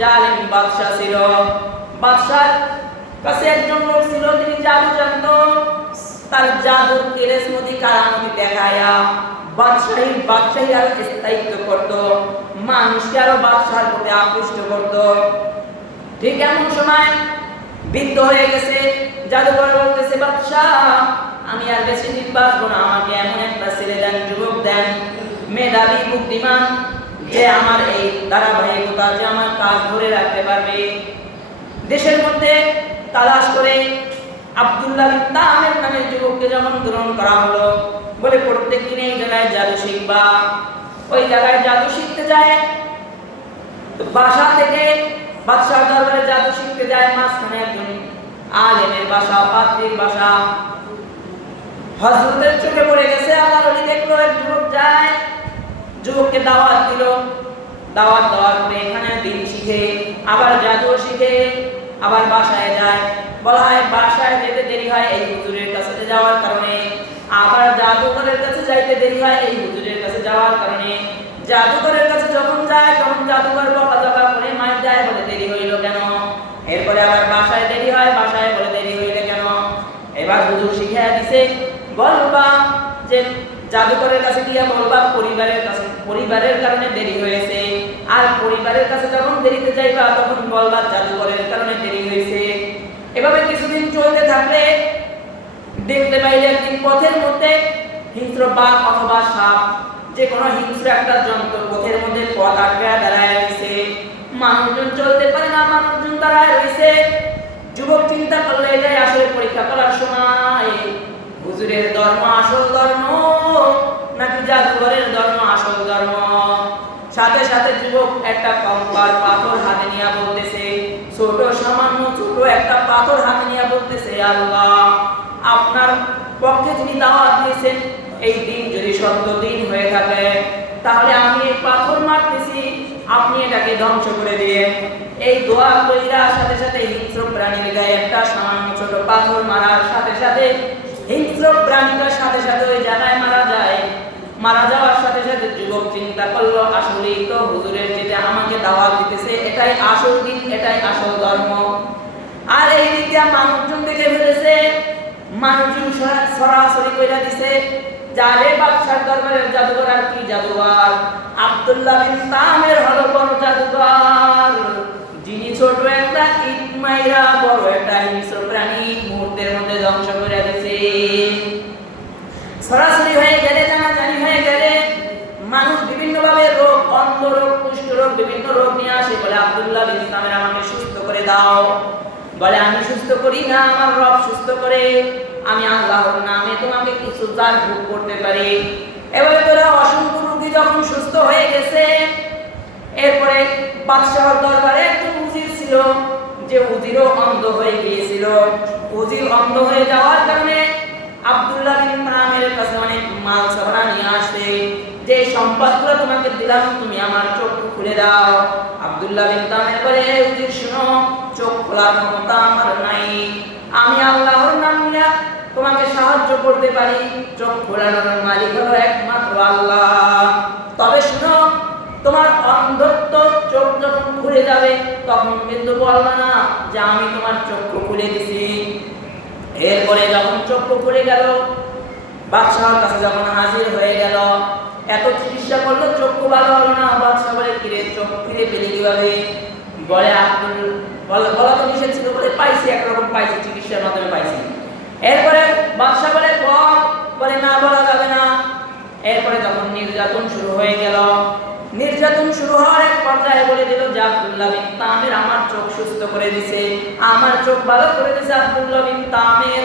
জালিম বাদশা ছিল। বাদশার কাছে একজন লোক ছিল, তিনি জাদু জানতো। তার জাদুর কেরাসমতি কারামতি দেখায়া বাদশাহী আরো স্থায়িত্ব করত, মানুষকে আরো বাদশার প্রতি আকৃষ্ট করত। ঠিক এমন সময় বৃদ্ধ হয়ে গেছে, জাদুকর বলতেছে, বাদশাহ আমি আর বেশি দিন বাঁচবো না, আমাকে এমন একটা ছেলে দেন, যুবক দেন, মেধাবী বুদ্ধিমান, যে আমার এই ধারাবাহিকতা, যে আমার কাজ ধরে রাখতে পারবে। দেশের মধ্যে তালাশ করে আব্দুল্লাহ বিন তামের নামের যুবককে যখন গ্রহণ করা হলো, বলে প্রত্যেক দিন এই জায়গায় জাদু শিখবা। ওই জায়গায় জাদু শিখতে যায়, বাসা থেকে বাদশার দরবারে জাদু শিখতে যায়। মাঝখানে একজন আলেমের বাসা, পাত্রীর বাসা। হযরতের চোখে পড়ে গেছে, আল্লাহর ওলি দেখলো এক যুবক যায়, যুবককে দাওয়াত দিল। দাওয়াত দেওয়ার পরে এখানে দিন শিখে, আবার জাদু শিখে, আবার বাসায় যায়। বলা হয় বাসায় যেতে দেরি হয় এই হুজুরের কাছে যাওয়ার কারণে, আবার জাদুকরের কাছে যাইতে দেরি হয় এই হুজুরের কাছে যাওয়ার কারণে। জাদুকরের কাছে যখন যায় তখন জাদুকর বকাঝকা করে মার যায়, বলে দেরি হইল কেন। এরপরে আবার বাসায় দেরি হয়, বাসায় বলে দেরি হইলে কেন। এবার হুজুর শিখিয়ে দিছে, বলবা যে জাদুকরের কাছে গিয়া বলবা পরিবারের কারণে দেরি হয়েছে, আর পরিবারের কাছে যখন দেরিতে যাইবা তখন বলবা জাদুকরের কারণে দেরি হয়েছে। এভাবে কিছুদিন চলতে থাকলে দেখতে পাইলে একদিন পথের মধ্যে হিংস্র বাঘ অথবা সাপ, যে কোনো হিংস্র একটা জন্তু পথের মধ্যে পথ আটকে দাঁড়ায় রয়েছে। মানুষজন চলতে পারে না, মানুষজন দাঁড়ায় রয়েছে। যুবক চিন্তা করলে এটাই আসলে পরীক্ষা করার সময়, হুজুরের ধর্ম আসল ধর্ম নাকি জাদুঘরের ধর্ম আসল ধর্ম। সাথে সাথে যুবক একটা কঙ্কাল পাথর হাতে নিয়ে বলতেছে, সামান্য ছোট একটা পাথর হাতে নিয়ে বলতেছে, আল্লাহ আপনার পক্ষে যিনি দাওয়াত দিয়েছেন এই দিন যদি সত্য দিন হয়ে থাকে, তাহলে আমি এই পাথর মারতেছি, আপনি এটাকে ধ্বংস করে দিয়ে। এই দোয়া কইরা সাথে সাথে হিংস্র প্রাণীর গায়ে একটা সামান্য ছোট পাথর মারার সাথে সাথে হিংস্র প্রাণীটার সাথে সাথে ওই জায়গায় মারা যায়। মারা যাওয়ার সাথে সাথে যুবক চিন্তা করলো, আসলেই তো হুজুরের যেটা আমাকে দাওয়াত দিতেছে এটাই আসল দিন, এটাই আসল ধর্ম। আর এই দিকে মানুষজন দেখে ফেলেছে, মানুষজন সরাসরি কইরা দিছে, যারে বাদশার দরবারের জাদুঘর আর কি জাদুঘর, আব্দুল্লাহ বিন তামের হলো বড় জাদুঘর, যিনি ছোট একটা ইট মাইরা বড় একটা হিংস্র প্রাণী মুহূর্তের মধ্যে ধ্বংস করে দিছে। সরাসরি হয়ে গেলে, জানাজানি হয়ে গেলে মানুষ বিভিন্নভাবে রোগ, অন্ধ রোগ, কুষ্ঠ রোগ, বিভিন্ন রোগ নিয়ে আসে। বলে আব্দুল্লাহ বিন তামের আমাকে সুস্থ করে দাও। বলে আমি সুস্থ করি না, আমার রব সুস্থ করে, আমি আল্লাহর নামে তোমাকে কিছু জাল ভোগ করতে পারি। এভাবে করে অসংখ্য রোগী যখন সুস্থ হয়ে গেছে, এরপরে বাদশাহর দরবারে একজন উজির ছিল, যে উজিরও অন্ধ হয়ে গিয়েছিল। উজির অন্ধ হয়ে যাওয়ার কারণে আব্দুল্লাহ বিন তামের কাছে অনেক মাল সামানা নিয়ে আসে, যে সম্পদগুলো তোমাকে দিলাম তুমি আমার চোখ খুলে দাও। আব্দুল্লাহ বিন তামের বলে, উজির শুনো, চোখ খোলার ক্ষমতা আমার নাই, আমি আল্লাহর নাম নিয়ে তোমাকে সাহায্য করতে পারি, চোখ খোলানোর মালিক হলো একমাত্র আল্লাহ। তবে শুনো, তোমার অন্ধত্ব চোখ যখন খুলে যাবে তখন কিন্তু বলবা না যে আমি তোমার চক্ষু খুলে দিছি। এরপরে যখন চক্ষু খুলে গেল, বাদশাহর কাছে যখন হাজির হয়ে গেল, এত চিকিৎসা করলো, চক্ষু ভালো হলো না। বাদশাহ বলে, কিরে চোখ ফিরে পেলি কিভাবে? বলে বলা তো নিষেধ ছিল, বলে পাইছি, একরকম পাইছি, চিকিৎসার মাধ্যমে পাইছি। এরপরে বাদশাহ বলে বলে না, বলা যাবে না। এরপরে যখন নির্যাতন শুরু হয়ে গেল, নির্যাতন শুরু হওয়ার এক পর্যায়ে বলে দিল যে আব্দুল্লাহ বিন তামের আমার চোখ সুস্থ করে দিছে, আমার চোখ ভালো করে দিছে আব্দুল্লাহ বিন তামের।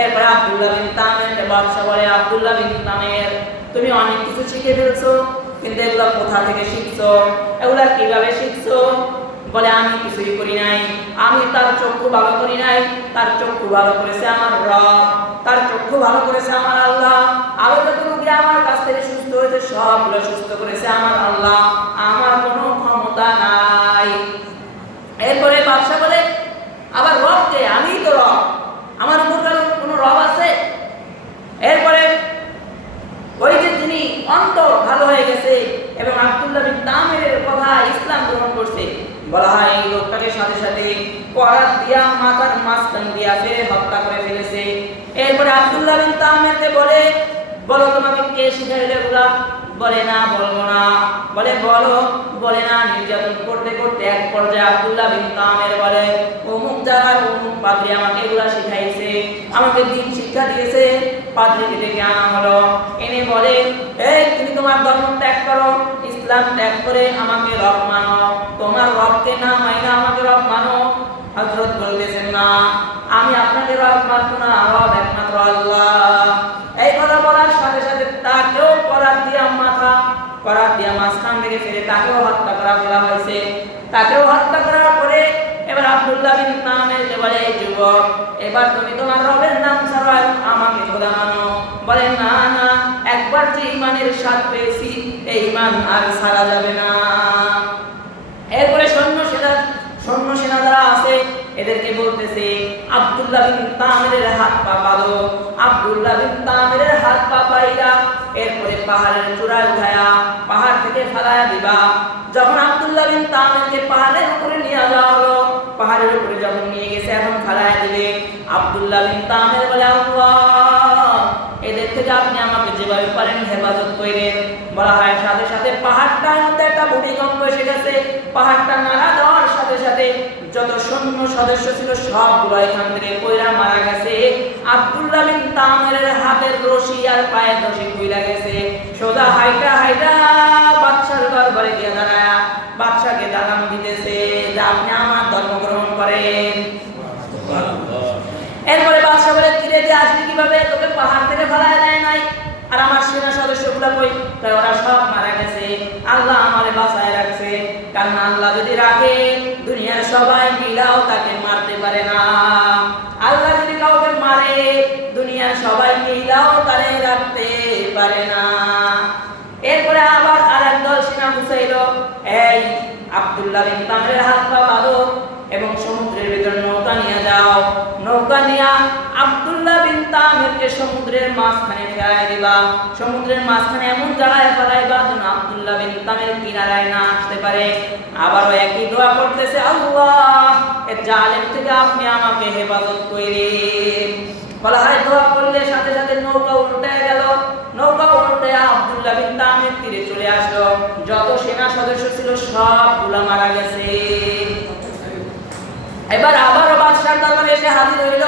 এরপরে আব্দুল্লাহ বিন তামের বাদশাহ বলে, আব্দুল্লাহ বিন তামের তুমি অনেক কিছু শিখে ফেলছো, কিন্তু এগুলো কোথা থেকে শিখছো, এগুলা কিভাবে শিখছো? বলে আমি কিছুই করি নাই, আমি তার চক্ষু ভালো করি নাই, তার চক্ষু ভালো করেছে আমার রব, তার চক্ষু ভালো করেছে আমার আল্লাহ। আরো যত রোগী আমার কাছ থেকে সুস্থ হয়েছে সবগুলো সুস্থ করেছে আমার আল্লাহ, আমার কোনো ক্ষমতা নাই। এরপরে বাদশা বলে, আবার রব কে? আমিই তো রব, আমার উপর কোনো রব আছে? এরপরে ওই যে যিনি অন্ত ভালো হয়ে গেছে এবং আব্দুল্লাহ বিন তামের কথা ইসলাম গ্রহণ করছে, বলা হয় এই লোকটাকে সাথে সাথে করাত দিয়া মাথার মাঝখান দিয়া ফেলে হত্যা করে ফেলেছে। এরপরে আব্দুল্লাহ বিন তামিরকে বলে, বলো তোমাকে কে শিখাইল এগুলা? বলে না, বলবো না। বলে বলো, বলে না। নির্যাতন করতে করতে এক পর্যায়ে আব্দুল্লাহ বিন তামির বলে, অমুক জায়গার অমুক পাদ্রী আমাকে এগুলা শিখাইছে, আমাকে দিন শিক্ষা দিয়েছে। পাদ্রীকে ডেকে আনা হলো, এনে বলে, এই তুমি তোমার ধর্ম ত্যাগ করো, ইসলাম ত্যাগ করে আমাকে রব মানো, তোমার রবকে না মাইনা আমাকে রব মানো। হযরত বলতেছেন, না, আমি আপনাকে রব মানবো না, রব একমাত্র আল্লাহ। এই কথা বলার সাথে সাথে তাকেও করাত দিয়া মাঝখান থেকে ফেলে তাকেও হত্যা করা হয়েছে। তাকেও হত্যা করার পরে এবার আব্দুল্লাহ বিন তামির বলে, যুবক, এবার তুমি তোমার রবের নাম ছাড়ো আমাকে খোদা মানো। বলে, না না, একবার যে ঈমানের স্বাদ পেয়েছি এই ঈমান আর ছাড়া যাবে না। এরপরে সৈন্য সেনা যারা আছে এদেরকে বলতেছে, আব্দুল্লাহ বিন তামিরের হাত পা বাঁধো। আব্দুল্লাহ বিন তামিরের হাত পা পাইয়া এরপরে পাহাড়ের চূড়ায় উঠায়া পাহাড় থেকে ফালায়া দিবা। যখন আব্দুল্লাহ বিন তামিরকে পাহাড়ের উপরে নিয়ে যাওয়া হলো, পাহাড়ের উপরে যখন নিয়ে গেছে এখন ফালায়া দিবে, আব্দুল্লাহ বিন তামির বলে, আল্লাহ, এদের থেকে আপনি আমাকে যেভাবে পারেন হেফাজত করেন। বলা হয় সাথে সাথে পাহাড়টার মধ্যে একটা ভূমিকম্প এসে গেছে। পাহাড়টা নাড়া দেওয়ার সাথে সাথে যত সৈন্য সদস্য ছিল সবগুলো এখান থেকে পয়রা মারা গেছে। আব্দুল্লাহ বিন তামিরের হাতের রশি আর পায়ের রশি খুইলা গেছে। সোজা হাইটা বাদশার দরবারে গিয়ে দাঁড়ায়া বাদশাকে দালাম দিতেছে যে আপনি আমার ধর্ম গ্রহণ করেন। এরপরে বাদশা বলে, ফিরে দিয়ে আসলি কিভাবে? তোকে পাহাড় থেকে ফেলায় দেয় নাই, আর আমার সেনা সদস্যগুলো কই? তাই ওরা সব মারা গেছে। আল্লাহ আমারে বাঁচায় রাখছে, কারণ আল্লাহ যদি রাখে দুনিয়ার সবাই মিলাও তাকে মারতে পারে না। আল্লাহ যদি কাউকে মারে দুনিয়ার সবাই মিলাও তারে রাখতে পারে না। এরপরে আবার আরেক দল সেনা বুঝাইল, এই আব্দুল্লাহ বিন তামিরের হাত পা বাঁধো এবং সমুদ্রের ভিতর নৌকা নিয়ে যাও। নৌকা নিয়ে আব্দুল্লাহ বিন তামিরকে সমুদ্রের মাঝখানে ফেলাই দিবা। সমুদ্রের মাঝখানে এমন জায়গায় ফেলাইবা যেন আব্দুল্লাহ বিন তামির কিনারায় না আসতে পারে। আবারও একই দোয়া করতেছে, আল্লাহ, এ জালেম থেকে আপনি আমাকে হেফাজত করেন। বলা হয় দোয়া করলে সাথে সাথে নৌকা উল্টে গেল। নৌকা উল্টে আব্দুল্লাহ বিন তামির তীরে চলে আসলো। যত সেনা সদস্য ছিল সবগুলা মারা গেছে। এবার আবারও বাদশার দরবারে এসে হাজির হইল।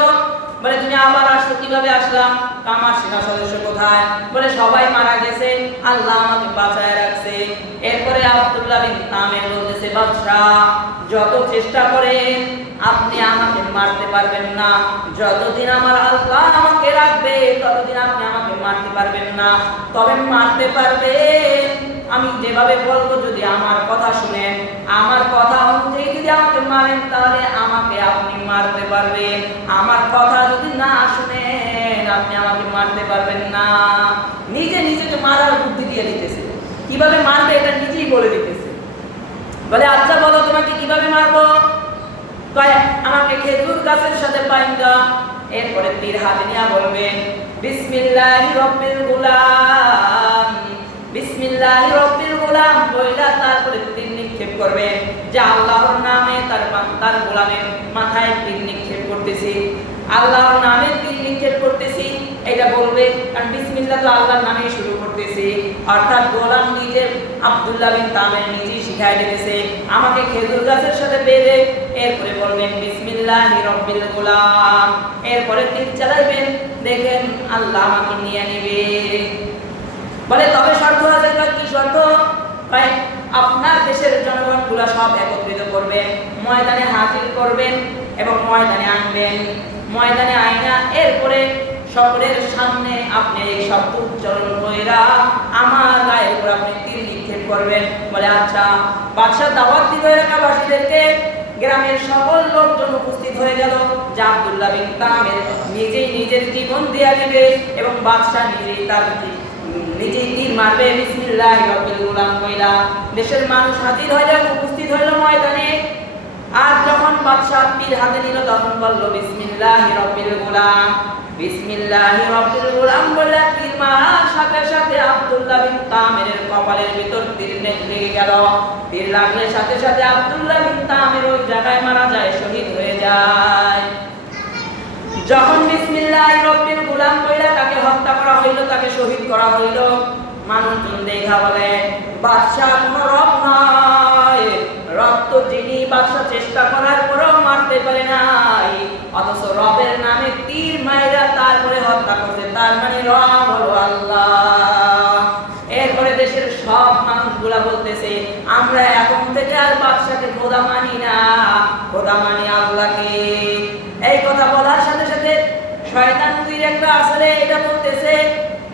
বলে, তুমি আবার আসছো, কিভাবে আসলাম? আমার সেনা সদস্য কোথায়? বলে, সবাই মারা গেছে, আল্লাহ আমাকে বাঁচায় রাখছে। এরপরে আব্দুল্লাহ বিন তামির বলতেছে, বাদশাহ, যত চেষ্টা করেন আপনি আমাকে মারতে পারবেন না। যতদিন আমার আল্লাহ আমাকে রাখবে ততদিন আপনি আমাকে মারতে পারবেন না। তবে মারতে পারবেন আমি যেভাবে বলবো, যদি আমার কথা শুনেন, আমার কথা অনুযায়ী যদি আমাকে মারেন তাহলে আমাকে আপনি মারতে পারবেন। আমার কথা যদি না শুনেন আপনি আমাকে মারতে পারবেন না। নিজেকে মারার বুদ্ধি দিয়ে দিতেছে, কিভাবে মারবে এটা নিজেই বলে দিতেছে। বলে, আচ্ছা বলো তোমাকে কিভাবে মারবো? আমাকে খেজুর গাছের সাথে বাইন্ধা এরপরে তীর হাতে নিয়ে বলবেন, বিসমিল্লাহি রব্বিল গুলাম, বিসমিল্লাহি রব্বিল গুলাম বইলা তারপরে তীর নিক্ষেপ করবে যে আল্লাহর নামে তার গোলামের মাথায় তীর নিক্ষেপ করতেছি, আল্লাহর নামে তীর নিক্ষেপ করতেছি এটা বলবে। কারণ বিসমিল্লাহ তো আল্লাহর নামে শুরু করতেছি, অর্থাৎ গোলাম নিজে আব্দুল্লাহ বিন তামির নিজেই শিখাই দিতেছে আমাকে খেজুর গাছের সাথে বেঁধে এরপরে বলবেন বিসমিল্লাহি রব্বিল গুলাম, এরপরে তীর চালাইবেন, দেখেন আল্লাহ আমাকে নিয়ে নেবে। বলে, তবে শর্ত আছে। কি শর্ত? ভাই, আপনার দেশের জনগণগুলো সব একত্রিত করবেন, ময়দানে হাজির করবেন এবং ময়দানে আনবেন। ময়দানে আইনা এরপরে সকলের সামনে আপনি এই শব্দ উচ্চারণ কইরা আমার গায়ের উপর আপনি তীর নিক্ষেপ করবেন। বলে, আচ্ছা। বাদশা দাওয়াত দিল এলাকাবাসীদেরকে, গ্রামের সকল লোকজন উপস্থিত হয়ে গেল যে আব্দুল্লাহ বিন তামির নিজেই নিজের জীবন দিয়া দিবে এবং বাদশা নিজেই তীর মারবে। বিসমিল্লাহি রব্বিল গুলাম কইলা দেশের মানুষ হাজির হয়ে যায়, উপস্থিত হইল ময়দানে। আর যখন বাদশা তীর হাতে নিল তখন বলল বিসমিল্লাহি রব্বিল গুলাম। বিসমিল্লাহির রাব্বিল গুলাম বলে তীর মারার সাথে সাথে আব্দুল্লাহ বিন তামিরের কপালের ভিতর তীর লেগে গেল। তীর লাগলে সাথে সাথে আব্দুল্লাহ বিন তামির ওই জায়গায় মারা যায়, শহীদ হয়ে যায়। যখন বিসমিল্লাহির রাব্বিল গুলাম বলে তাকে হত্যা করা হইল, তাকে শহীদ করা হইল, মানুষজন দেখা বলে বাদশাহ কোনো রব নয়, রব তো যিনি বাদশাহ চেষ্টা করার পরেও মারতে পারে নাই, অথচ রবের নামে তীর মাইরা তারপরে হত্যা করছে, তার মানে রব হলো আল্লাহ। এরপরে দেশের সব মানুষগুলা বলতেছে আমরা এখন থেকে আর বাদশাকে খোদা মানি না, খোদা মানি আল্লাহকে। এই কথা বলার সাথে সাথে শয়তান মুদির একটা আসলে এটা বলতেছে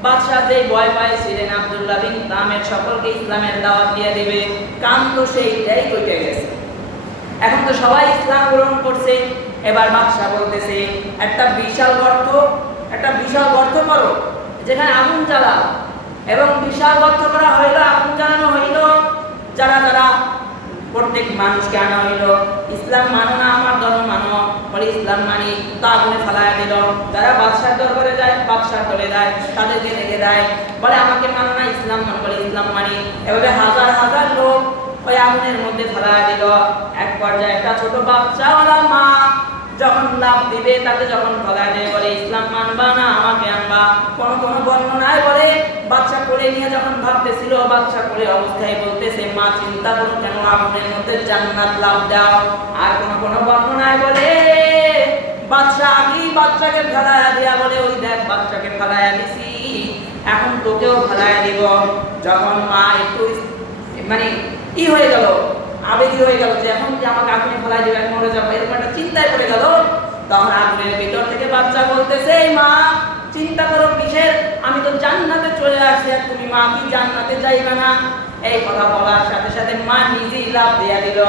বাদশাহ যেই ভয় পাইছিলেন আব্দুল্লাহ বিন তামির সকলকে ইসলামের দাওয়াত দিয়ে দিবে, কাম তো সেইটাই কইতে গেছে। এখন তো সবাই ইসলাম গ্রহণ করছে। এবার বাদশাহ বলতেছে একটা বিশাল গর্ত করো যেখানে আগুন জ্বালাও, এবং বিশাল গর্ত করা হইল, আগুন জ্বালানো হইল, যারা যারা প্রত্যেক মানুষকে আনা হইল ইসলাম মানো না আমার ধর্ম মানো, বলে ইসলাম মানি, তা আগুনে ফেলায় দিল। যারা বাদশার দরবারে যায়, বাদশার দলে যায়, তাদেরকে রেখে দেয়, বলে আমাকে মানো না ইসলাম মানো, বলে ইসলাম মানি। এভাবে হাজার হাজার লোক ওই আগুনের মধ্যে ফেলায় দিল। এক পর্যায়ে একটা ছোট বাচ্চাওয়ালা মা যখন লাভ দিবে, তাকে যখন ফেলায় দেয়, বলে ইসলাম মানবা না আমাকে আনবা। কোনো বর্ণনায় বলে বাচ্চা কোলে নিয়ে যখন ভাবতেছিল, বাচ্চা কোলে অবস্থায় বলতেছে মা চিন্তা করো কেন, আগুনের মধ্যে জান্নাত লাভ দাও। আর কোনো বর্ণনায় বলে বাচ্চা আগেই বাচ্চাকে ফেলায়া দিয়া বলে ওই দেখ বাচ্চাকে ফেলায়া দিছি, এখন তোকেও ফেলায়া দিব। যখন মা একটু মানে হয়ে গেল, আবেগী হয়ে গেল যে এখন যে আমাকে আগুনে ফেলাই দেবে, মরে যাবো, এরকম একটা চিন্তায় পড়ে গেল। তখন আগুনের ভিতর থেকে বাচ্চা বলতেছে মা চিন্তা করো কিসের, আমি তো জান্নাতে চলে আসছি, আর তুমি মা কি জান্নাতে যাইবে না? এই কথা বলার সাথে সাথে মা নিজেই লাফ দিয়া দিল।